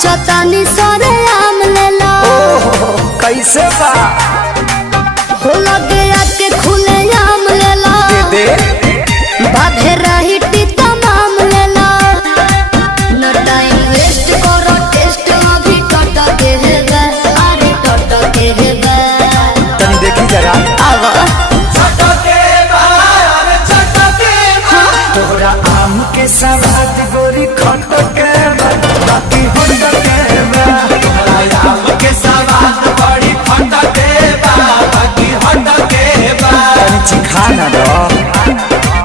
चतानी सरे आम लेला कैसे बा हो लगे आके खुले आम लेला दे बाधे रही टीता माम लेला न टाइम वेस्ट करो टेस्ट अभी टट के है बे अरे टट के है बे तनी देखी जरा आवा तोरा आम के सवाद गोरी खट के बाकी होट के बा तोरा आम के सवाद बड़ी खट के बा बाकी हट के बा तनी चिखा ना दो